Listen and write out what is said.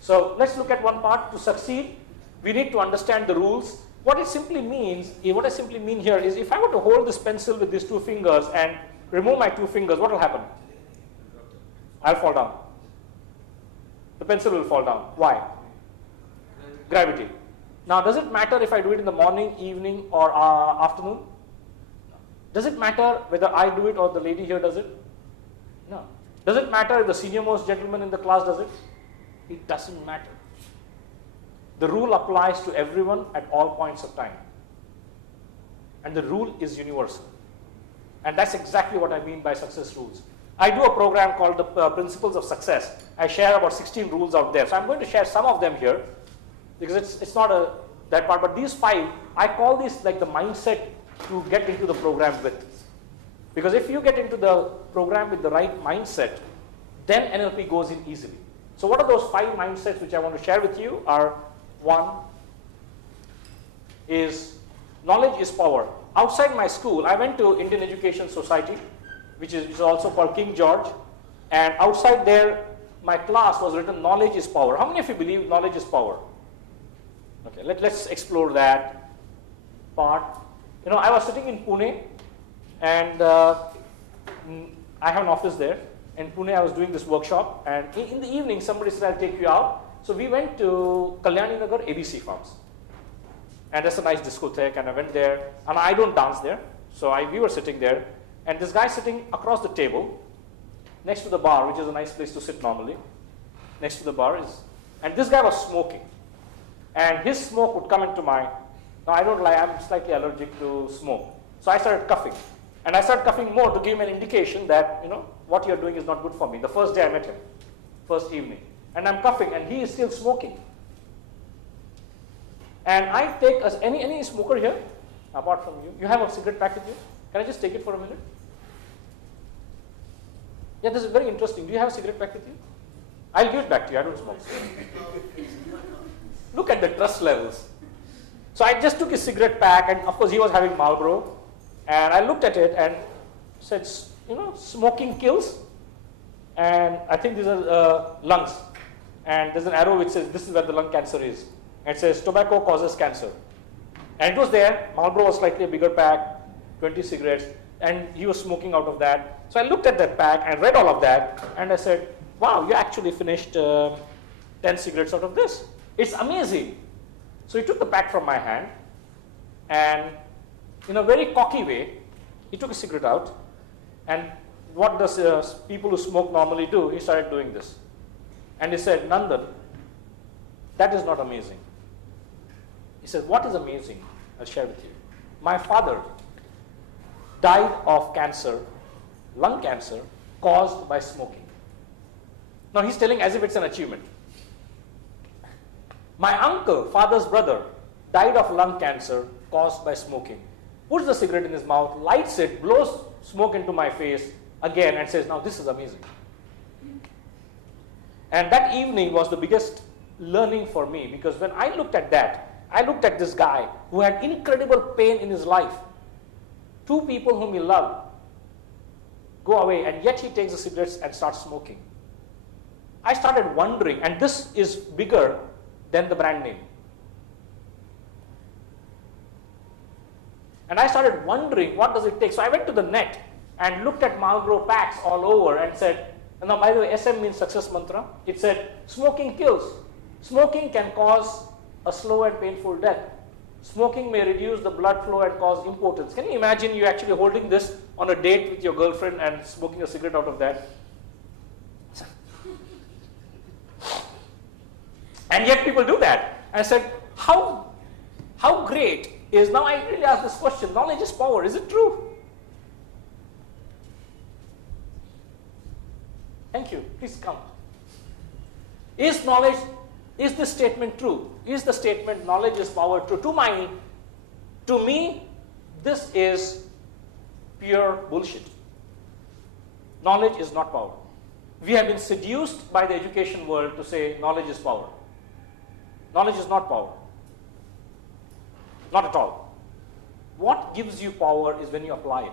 So let's look at one part. To succeed, we need to understand the rules. What I simply mean here is, if I were to hold this pencil with these two fingers and remove my two fingers, what will happen? I'll fall down. The pencil will fall down. Why? Gravity. Now, does it matter if I do it in the morning, evening, or afternoon? Does it matter whether I do it or the lady here does it? No. Does it matter if the senior most gentleman in the class does it? It doesn't matter. The rule applies to everyone at all points of time. And the rule is universal. And that's exactly what I mean by success rules. I do a program called the Principles of Success. I share about 16 rules out there. So I'm going to share some of them here, because it's not that part, but these 5, I call these like the mindset to get into the program with. Because if you get into the program with the right mindset, then NLP goes in easily. So what are those 5 mindsets which I want to share with you are: 1 is knowledge is power. Outside my school, I went to Indian Education Society, which is also called King George, and outside there, my class was written knowledge is power. How many of you believe knowledge is power? Okay, let's explore that part. You know, I was sitting in Pune, and I have an office there. In Pune, I was doing this workshop, and in the evening, somebody said, I'll take you out. So we went to Kalyani Nagar ABC Farms. And there's a nice discotheque, and I went there, and I don't dance there. So we were sitting there, and this guy sitting across the table, next to the bar, which is a nice place to sit normally, next to the bar is, and this guy was smoking. And his smoke would come into my, now I don't lie, I'm slightly allergic to smoke. So I started coughing. And I started coughing more to give him an indication that, you know, what you're doing is not good for me. The first day I met him, first evening. And I'm coughing, and he is still smoking. And I take, any smoker here, apart from you, you have a cigarette pack with you? Can I just take it for a minute? Yeah, this is very interesting. Do you have a cigarette pack with you? I'll give it back to you, I don't smoke. Look at the trust levels. So I just took his cigarette pack, and of course he was having Marlboro, and I looked at it and said, you know, smoking kills, and I think these are lungs. And there's an arrow which says this is where the lung cancer is. And it says tobacco causes cancer. And it was there. Marlboro was slightly a bigger pack, 20 cigarettes, and he was smoking out of that. So I looked at that pack and read all of that, and I said, wow, you actually finished 10 cigarettes out of this. It's amazing. So he took the pack from my hand, and in a very cocky way, he took a cigarette out, and what does people who smoke normally do? He started doing this. And he said, Nandan, that is not amazing. He said, what is amazing? I'll share with you. My father died of cancer, lung cancer, caused by smoking. Now he's telling as if it's an achievement. My uncle, father's brother, died of lung cancer caused by smoking. Puts the cigarette in his mouth, lights it, blows smoke into my face again, and says, now this is amazing. And that evening was the biggest learning for me, because when I looked at that, I looked at this guy who had incredible pain in his life. 2 people whom he loved go away, and yet he takes the cigarettes and starts smoking. I started wondering, and this is bigger than the brand name. And I started wondering, what does it take? So I went to the net and looked at Marlboro packs all over and said, and now by the way, SM means success mantra. It said, smoking kills. Smoking can cause a slow and painful death. Smoking may reduce the blood flow and cause impotence. Can you imagine you actually holding this on a date with your girlfriend and smoking a cigarette out of that? And yet people do that. I said, how great is, now I really ask this question, knowledge is power, is it true? Thank you, please come. Is this statement true? Is the statement knowledge is power true? To me, this is pure bullshit. Knowledge is not power. We have been seduced by the education world to say knowledge is power. Knowledge is not power. Not at all. What gives you power is when you apply it.